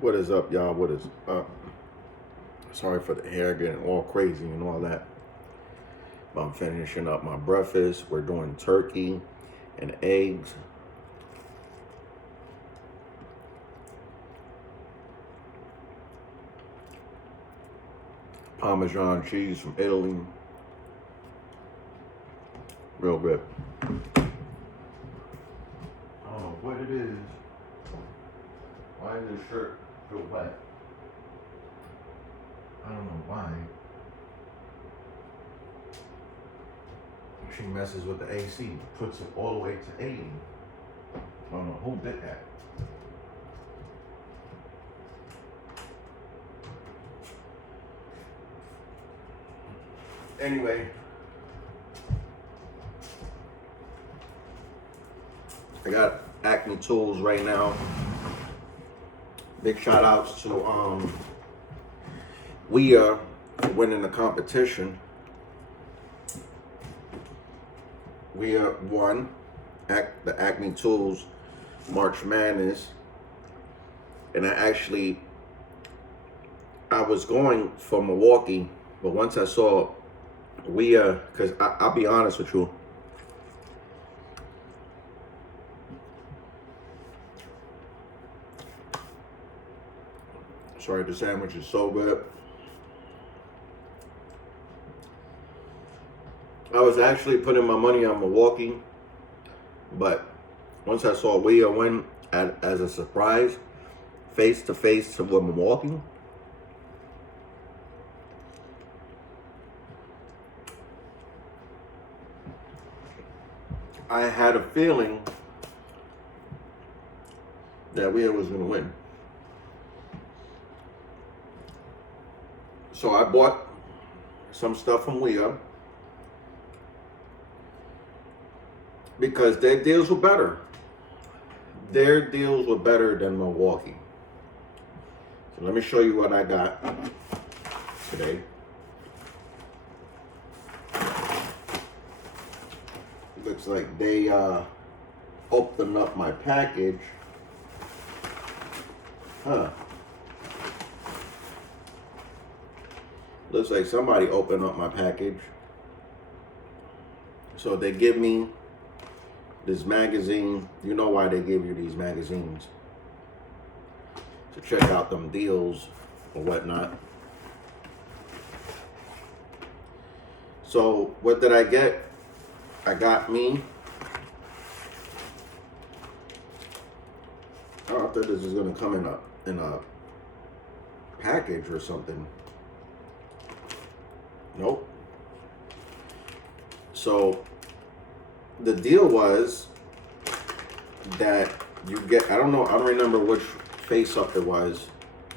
What is up, y'all? What is up? Sorry for the hair getting all crazy and all that. But I'm finishing up my breakfast. We're doing turkey and eggs. Parmesan cheese from Italy. Real good. I don't know what it is. Why does this shirt feel wet? I don't know why. She messes with the AC, puts it all the way to 80. I don't know who did that. Anyway, I got Acme tools right now. Big shout outs to wiha for winning the competition. wiha won the Acme Tools March Madness, and I was going for Milwaukee, but once I saw wiha, because I'll be honest with you, sorry, the sandwich is so good. I was actually putting my money on Milwaukee, but once I saw wiha win as a surprise, face to face with Milwaukee, I had a feeling that wiha was going to win. So I bought some stuff from wiha because their deals were better. Their deals were better than Milwaukee. So let me show you what I got today. Looks like they opened up my package. Huh. Looks like somebody opened up my package. So they give me this magazine. You know why they give you these magazines, to check out them deals or whatnot. So what did I get? I got me, oh, I thought this was gonna come in a package or something. Nope. So the deal was that you get, I don't remember which face up it was.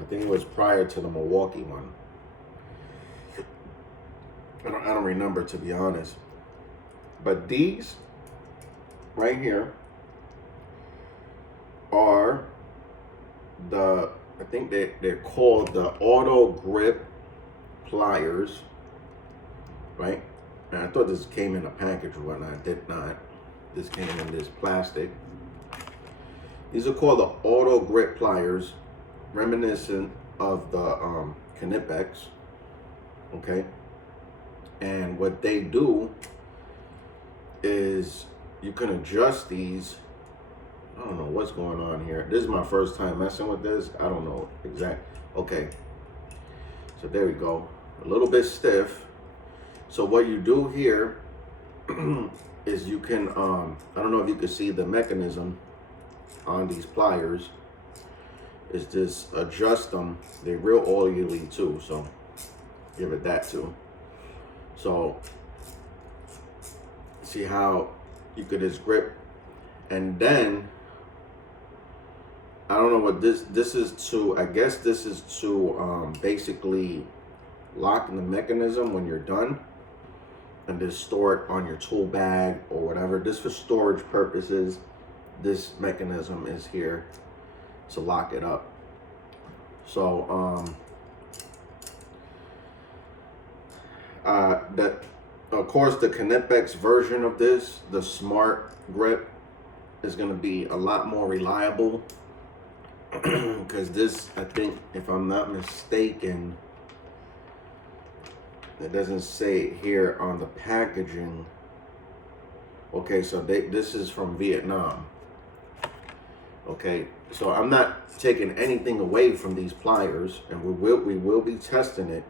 I think it was prior to the Milwaukee one. I don't remember, to be honest. But these right here are I think they're called the auto grip pliers, right? And I thought this came in a package or whatnot. It did not. This came in this plastic. These are called the auto grip pliers, reminiscent of the Knipex, okay? And what they do is you can adjust these. I don't know what's going on here. This is my first time messing with this. I don't know exact. Okay, so there we go. A little bit stiff. So what you do here is you can, I don't know if you can see the mechanism on these pliers, is just adjust them. They're real oily too, so give it that too. So see how you could just grip, and then I don't know what this is to, I guess this is to basically lock in the mechanism when you're done, and just store it on your tool bag or whatever. This for storage purposes. This mechanism is here to lock it up. So that, of course, the Knipex version of this, the Smart Grip, is going to be a lot more reliable because this, I think, if I'm not mistaken, it doesn't say it here on the packaging. Okay, so this is from Vietnam. Okay, so I'm not taking anything away from these pliers, and we will be testing it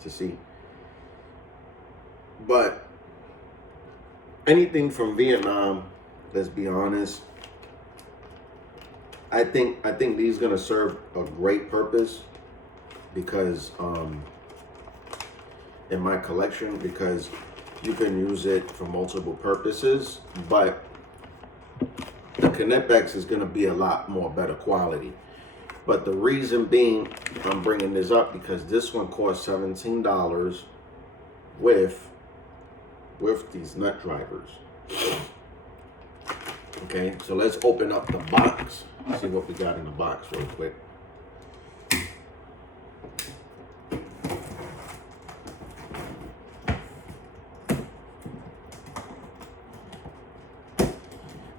to see. But anything from Vietnam, let's be honest, I think these gonna serve a great purpose because in my collection, because you can use it for multiple purposes, but the Connect is gonna be a lot more better quality. But the reason being, I'm bringing this up because this one costs $17 with these nut drivers. Okay, so let's open up the box, see what we got in the box real quick.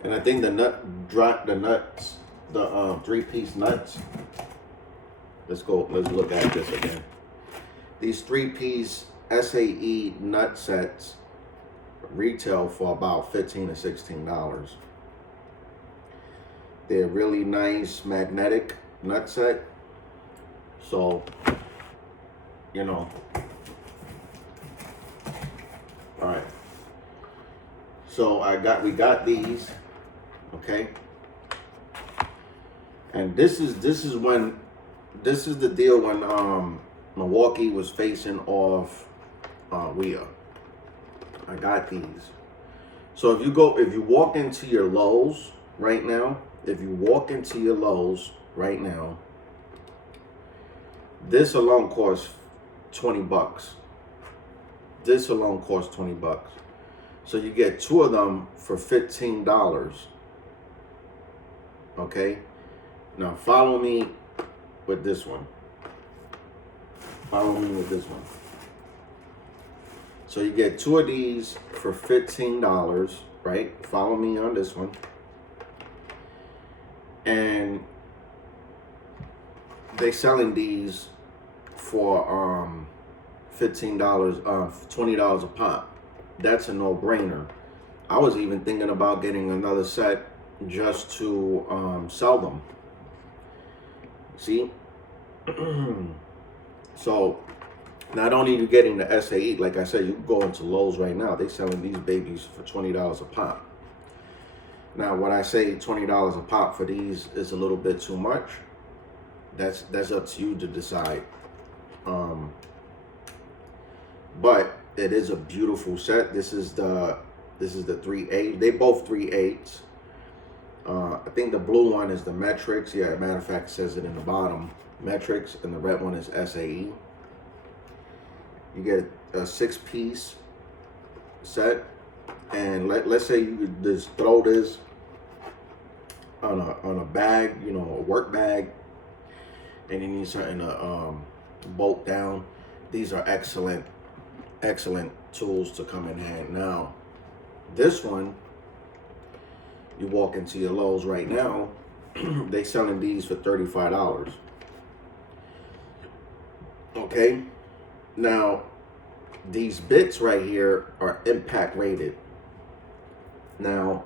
And I think the nuts, the 3-piece nuts. Let's look at this again. These 3-piece SAE nut sets retail for about $15 to $16. They're really nice magnetic nut set. So, you know. All right. So we got these, okay. And this is the deal when Milwaukee was facing off wiha. I got these. So if you walk into your Lowe's right now, this alone costs $20. This alone costs $20. So you get 2 of them for $15. Okay? Now follow me with this one. So you get 2 of these for $15, right? Follow me on this one. And they selling these for $15, $20 a pop. That's a no-brainer. I was even thinking about getting another set just to sell them. See? So not only are you getting the SAE, like I said, you can go into Lowe's right now. They're selling these babies for $20 a pop. Now, when I say $20 a pop for these is a little bit too much, that's up to you to decide. But it is a beautiful set. This is the 3/8. They both 3/8. I think the blue one is the metrics. Yeah, matter of fact, it says it in the bottom. Metrics, and the red one is SAE. You get a 6-piece set, and let's say you could just throw this on a bag, you know, a work bag, and you need something to bolt down. These are excellent tools to come in hand. Now, this one, you walk into your Lowe's right now, they selling these for $35. Okay, now these bits right here are impact rated. Now,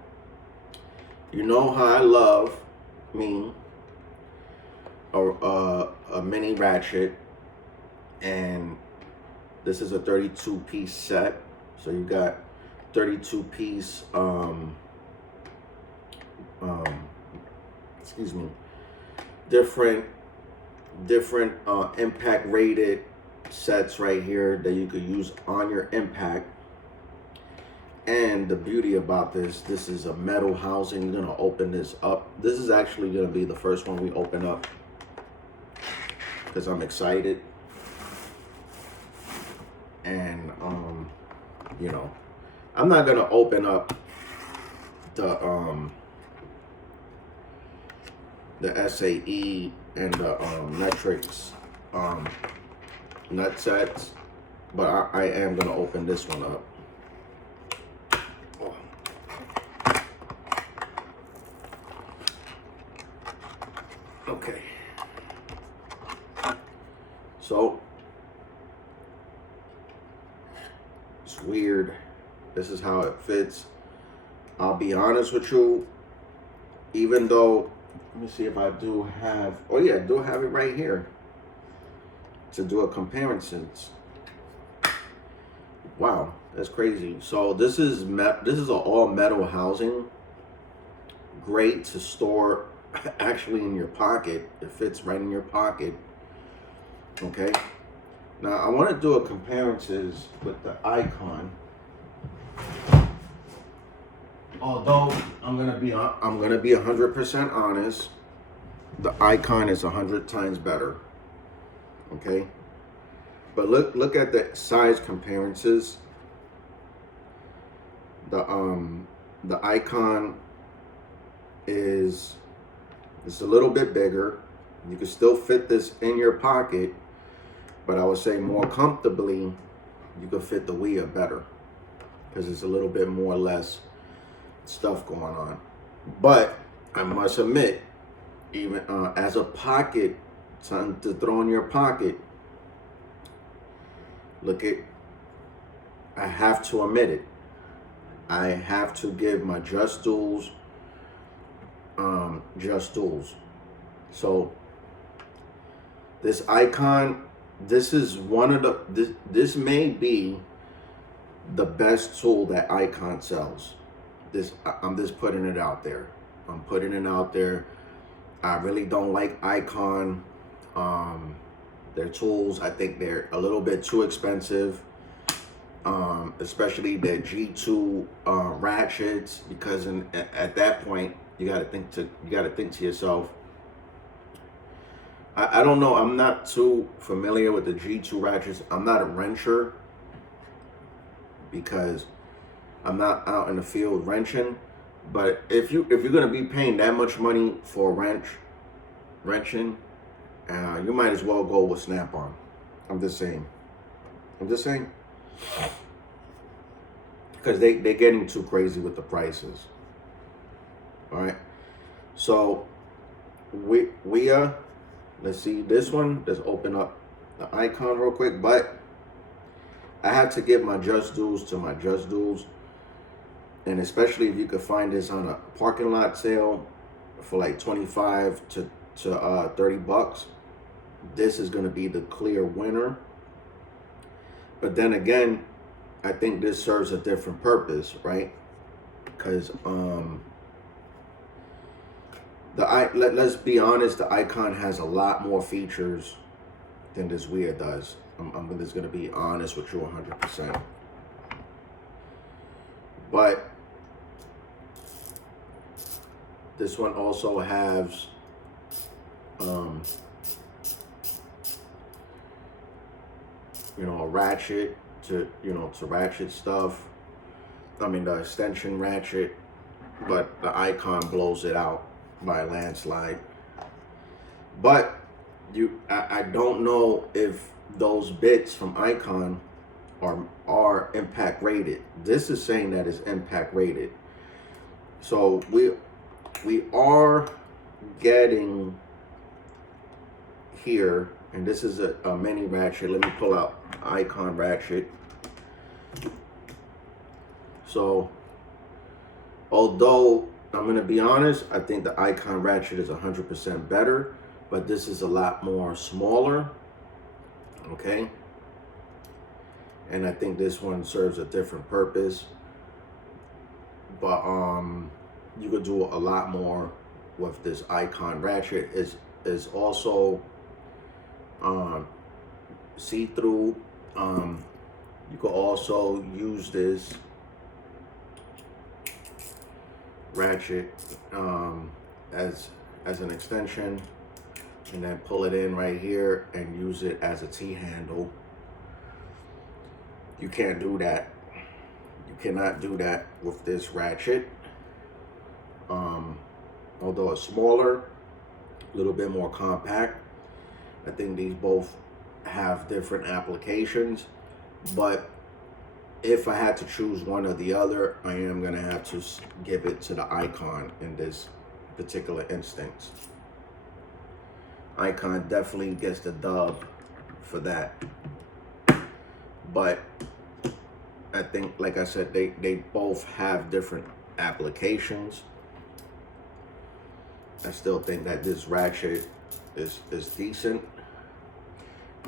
you know how I love me a mini ratchet, and this is a 32-piece set. So you got 32-piece different impact rated sets right here that you could use on your impact. And the beauty about this is a metal housing. You're gonna open this up. This is actually gonna be the first one we open up because I'm excited. And you know, I'm not gonna open up the SAE and the metrics nut sets, but I am gonna open this one up. Okay. So it's weird. This is how it fits. I'll be honest with you, even though, let me see if I do have, oh yeah, I do have it right here to do a comparison. Wow, that's crazy. So this is an all metal housing, great to store actually in your pocket. It fits right in your pocket. Okay. Now I want to do a comparison with the Icon. Although I'm gonna be 100% honest, the Icon is 100 times better. Okay, but look at the size comparisons. The Icon is a little bit bigger. You can still fit this in your pocket, but I would say more comfortably, you could fit the wiha better because it's a little bit more or less stuff going on. But I must admit, even as a pocket, something to throw in your pocket, I have to admit it, I have to give my Just Tools Just Tools. So this Icon, this is one of the this may be the best tool that Icon sells. I'm just putting it out there. I'm putting it out there. I really don't like Icon. Their tools, I think they're a little bit too expensive. Especially their G2 ratchets, because at that point you got to think to yourself. I don't know. I'm not too familiar with the G2 ratchets. I'm not a wrencher because I'm not out in the field wrenching. But if you're gonna be paying that much money for wrenching, you might as well go with Snap-on. I'm just saying. Because they're getting too crazy with the prices. All right. So wiha, let's see this one. Let's open up the Icon real quick. But I had to give my Just Tools to my Just Tools. And especially if you could find this on a parking lot sale for like 25 to 30 bucks, this is going to be the clear winner. But then again, I think this serves a different purpose, right? Because let's be honest, the Icon has a lot more features than this wiha does. I'm just going to be honest with you 100%. But this one also has a ratchet to ratchet stuff. I mean, the extension ratchet, but the Icon blows it out by a landslide. But I don't know if those bits from Icon are impact rated. This is saying that it's impact rated. So we are getting here, and this is a mini ratchet. Let me pull out Icon ratchet. So although I'm going to be honest, I think the Icon ratchet is 100% better, but this is a lot more smaller. Okay. And I think this one serves a different purpose. But you could do a lot more with this Icon ratchet. Is also see-through. You could also use this ratchet as an extension, and then pull it in right here and use it as a T-handle. You can't do that. You cannot do that with this ratchet. Although it's smaller, a little bit more compact. I think these both have different applications, but if I had to choose one or the other, I am going to have to give it to the Icon in this particular instance. Icon definitely gets the dub for that. But I think, like I said, they both have different applications. I still think that this ratchet is decent.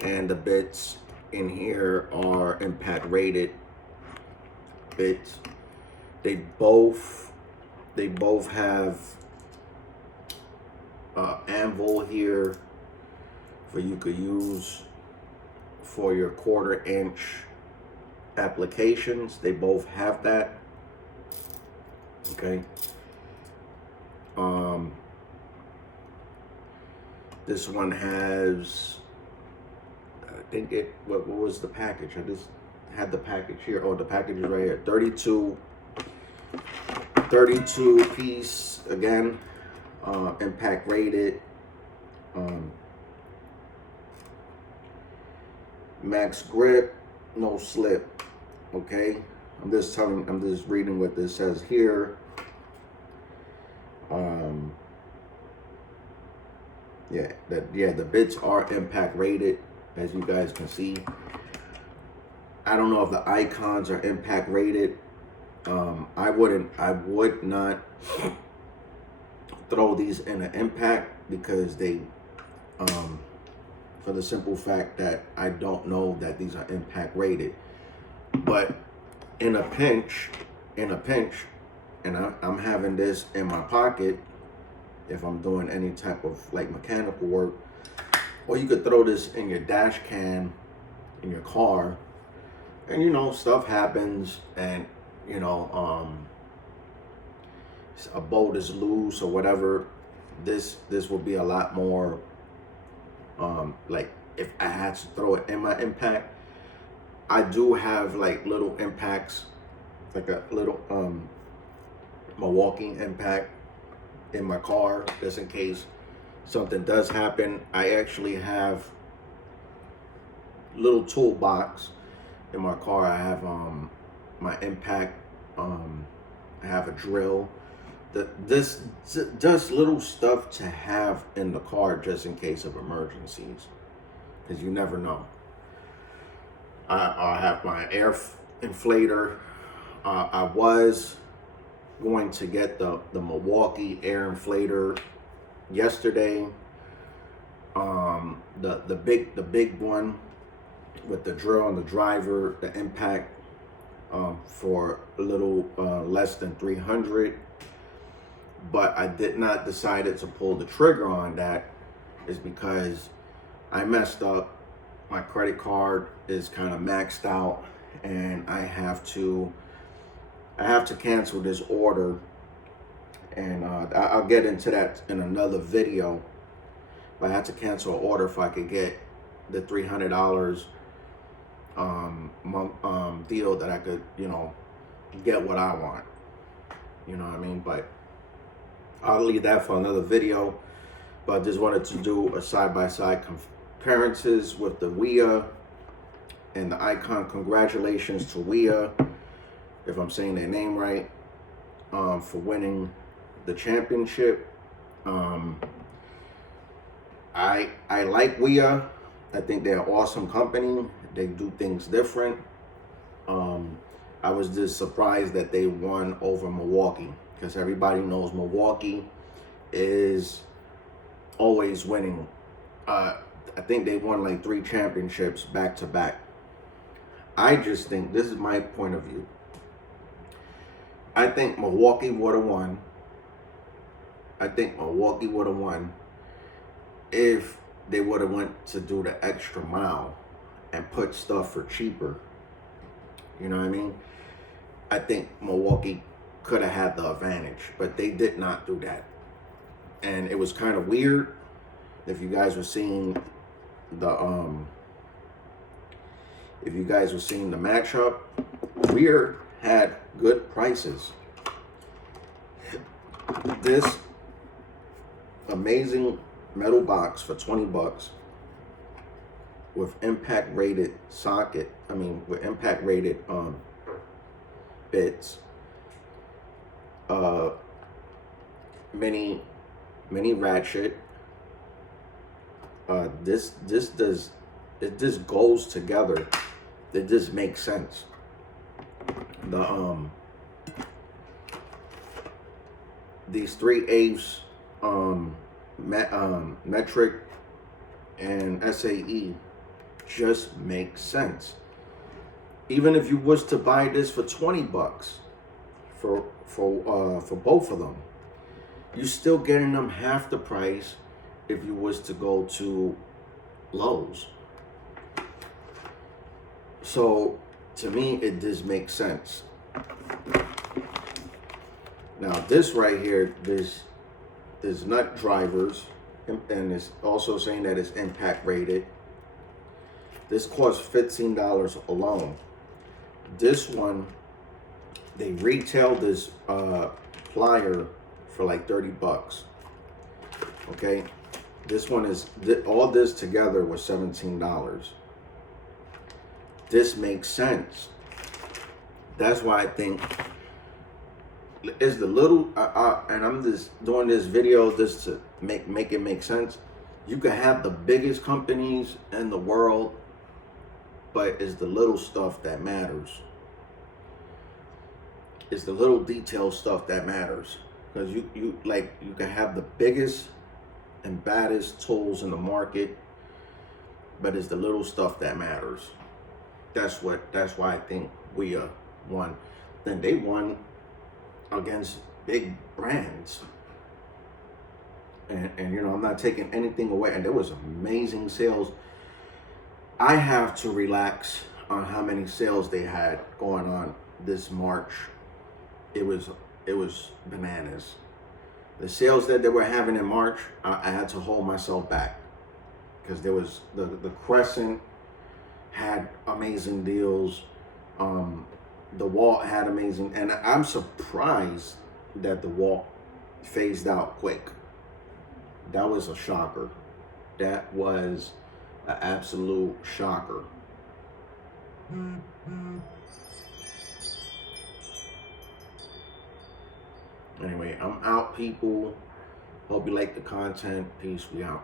And the bits in here are impact rated bits. They both have anvil here for you could use for your 1/4 inch applications. They both have that. Okay. This one has, I think it, what was the package? I just had the package here. Oh, the package is right here. 32 piece again, impact rated, max grip, no slip. Okay, I'm just reading what this says here. The bits are impact rated, as you guys can see. I don't know if the icons are impact rated. I would not throw these in an impact because they, for the simple fact that I don't know that these are impact rated. But in a pinch, and I'm having this in my pocket if I'm doing any type of like mechanical work, or you could throw this in your dash cam in your car, and you know, stuff happens, and you know, a bolt is loose or whatever. This will be a lot more like if I had to throw it in my impact. I do have like little impacts, like a little Milwaukee impact in my car, just in case something does happen. I actually have little toolbox in my car. I have my impact, I have a drill. This just little stuff to have in the car just in case of emergencies, because you never know. I have my air inflator. I was going to get the Milwaukee air inflator yesterday. The big one with the drill and the driver, the impact, for a little less than 300. But I did not decide to pull the trigger on that, is because I messed up. My credit card is kind of maxed out, and I have to cancel this order, and I'll get into that in another video. But I had to cancel an order if I could get the $300 deal that I could, you know, get what I want. You know what I mean? But I'll leave that for another video. But I just wanted to do a side-by-side comparisons with the wiha and the icon. Congratulations to wiha, if I'm saying their name right, for winning the championship. I like wiha. I think they're an awesome company. They do things different. I was just surprised that they won over Milwaukee, because everybody knows Milwaukee is always winning. I think they won like 3 championships back to back. I just think, this is my point of view, I think Milwaukee would have won. I think Milwaukee would have won if they would have went to do the extra mile and put stuff for cheaper. You know what I mean? I think Milwaukee could have had the advantage, but they did not do that. And it was kind of weird. If you guys were seeing the matchup, Weir had good prices. This amazing metal box for $20 with impact rated socket. I mean, with impact rated bits. Mini ratchet. This goes together. It just makes sense. The these 3/8 metric and SAE just makes sense. Even if you was to buy this for $20 for both of them, you still getting them half the price if you was to go to Lowe's. So to me, it just makes sense. Now this right here, this nut drivers, and it's also saying that it's impact rated. This costs $15 alone. This one, they retail this plier for like $30. Okay, this one is all this together was $17. This makes sense. That's why I think it's the little. And I'm just doing this video just to make it make sense. You can have the biggest companies in the world, but it's the little stuff that matters. It's the little detail stuff that matters. Because you can have the biggest and baddest tools in the market, but it's the little stuff that matters. That's why I think wiha won. Then they won against big brands. And you know, I'm not taking anything away. And there was amazing sales. I have to relax on how many sales they had going on this March. It was bananas. The sales that they were having in March, I had to hold myself back, because there was the Crescent had amazing deals. The Walt had amazing, and I'm surprised that the Walt phased out quick. That was a shocker. That was an absolute shocker. Anyway, I'm out, people. Hope you like the content. Peace. We out.